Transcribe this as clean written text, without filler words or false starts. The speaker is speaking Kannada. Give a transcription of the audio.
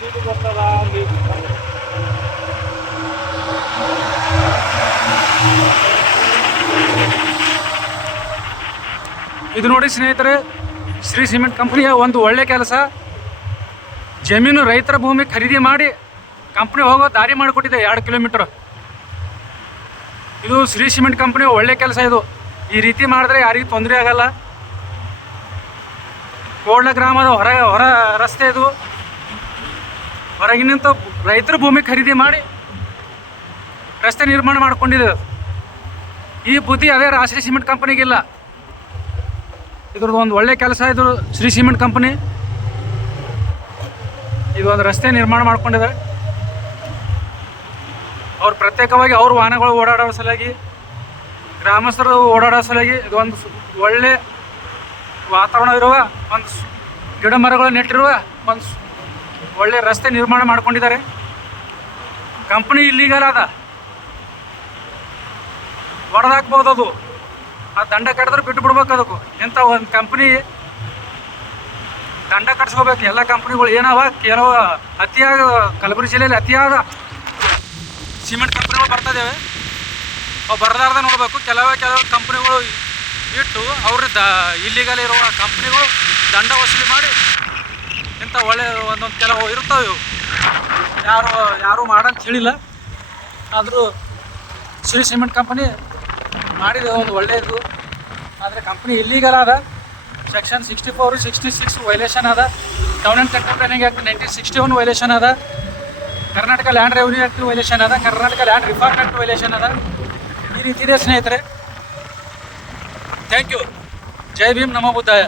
ಇದು ನೋಡಿ ಸ್ನೇಹಿತರೆ, ಶ್ರೀ ಸಿಮೆಂಟ್ ಕಂಪ್ನಿಯ ಒಂದು ಒಳ್ಳೆ ಕೆಲಸ. ಜಮೀನು ರೈತರ ಭೂಮಿ ಖರೀದಿ ಮಾಡಿ ಕಂಪ್ನಿ ಹೋಗೋ ದಾರಿ ಮಾಡಿಕೊಟ್ಟಿದೆ 2 ಕಿಲೋಮೀಟರ್. ಇದು ಶ್ರೀ ಸಿಮೆಂಟ್ ಕಂಪ್ನಿ ಒಳ್ಳೆ ಕೆಲಸ. ಇದು ಈ ರೀತಿ ಮಾಡಿದ್ರೆ ಯಾರಿಗೂ ತೊಂದರೆ ಆಗಲ್ಲ. ಕೋಡ್ಲ ಗ್ರಾಮದ ಹೊರ ರಸ್ತೆ ಇದು. ಹೊರಗಿನಿಂದ ರೈತರ ಭೂಮಿ ಖರೀದಿ ಮಾಡಿ ರಸ್ತೆ ನಿರ್ಮಾಣ ಮಾಡಿಕೊಂಡಿದೆ. ಈ ಬುದ್ಧಿ ಅದೇ ಶ್ರೀ ಸಿಮೆಂಟ್ ಕಂಪ್ನಿಗಿಲ್ಲ. ಇದ್ರದ್ದು ಒಂದು ಒಳ್ಳೆ ಕೆಲಸ. ಇದು ಶ್ರೀ ಸಿಮೆಂಟ್ ಕಂಪ್ನಿ ಇದು ಒಂದು ರಸ್ತೆ ನಿರ್ಮಾಣ ಮಾಡ್ಕೊಂಡಿದೆ. ಅವ್ರು ಪ್ರತ್ಯೇಕವಾಗಿ ಅವ್ರ ವಾಹನಗಳು ಓಡಾಡೋ ಸಲುವಾಗಿ, ಗ್ರಾಮಸ್ಥರು ಓಡಾಡೋ ಸಲುವಾಗಿ ಇದು ಒಂದು ಒಳ್ಳೆ ವಾತಾವರಣ ಇರುವ, ಒಂದು ಗಿಡ ಮರಗಳು ನೆಟ್ಟಿರುವ ಒಂದು ಒಳ್ಳೆ ರಸ್ತೆ ನಿರ್ಮಾಣ ಮಾಡ್ಕೊಂಡಿದ್ದಾರೆ. ಕಂಪ್ನಿ ಇಲ್ಲಿಗಲ್ ಅದ, ಹೊಡೆದಾಕ್ಬೋದು. ಅದು ಆ ದಂಡ ಕಟ್ಟಿದ್ರೆ ಬಿಟ್ಟು ಬಿಡ್ಬೇಕು. ಅದಕ್ಕೂ ಇಂಥ ಒಂದು ಕಂಪ್ನಿ ದಂಡ ಕಟ್ಸ್ಕೋಬೇಕು. ಎಲ್ಲ ಕಂಪ್ನಿಗಳು ಏನವ, ಕೆಲವು ಅತಿಯಾದ ಕಲಬುರಗಿ ಜಿಲ್ಲೆಯಲ್ಲಿ ಅತಿಯಾದ ಸಿಮೆಂಟ್ ಕಂಪ್ನಿಗಳು ಬರ್ತಾಯಿದ್ದಾವೆ. ಅವು ಬರದಾರ್ದ ನೋಡಬೇಕು. ಕೆಲವು ಕಂಪ್ನಿಗಳು ಇಟ್ಟು ಅವ್ರ ಇಲ್ಲಿಗಲ್ ಇರುವ ಕಂಪ್ನಿಗಳು ದಂಡ ವಸೂಲಿ ಮಾಡಿ ಇಂಥ ಒಳ್ಳೆ ಒಂದೊಂದು ಕೆಲವು ಇರ್ತಾವೆ. ಇವು ಯಾರು ಮಾಡಂತ ಹೇಳಿಲ್ಲ. ಆದರೂ ಶ್ರೀ ಸಿಮೆಂಟ್ ಕಂಪ್ನಿ ಮಾಡಿದ ಒಂದು ಒಳ್ಳೆಯದು. ಆದರೆ ಕಂಪ್ನಿ ಇಲ್ಲಿಗಲ್ ಅದ. ಸೆಕ್ಷನ್ 64, 66 ವೈಲೇಷನ್ ಅದ. Town and sector planning act 1961 violation ಅದ. Karnataka land revenue act violation ಅದ. Karnataka land reform act violation ಅದ. ಈ ರೀತಿ ಇದೆ ಸ್ನೇಹಿತರೆ. Thank you. Jai Bhim, Namo ಬುದ್ಧಾಯ.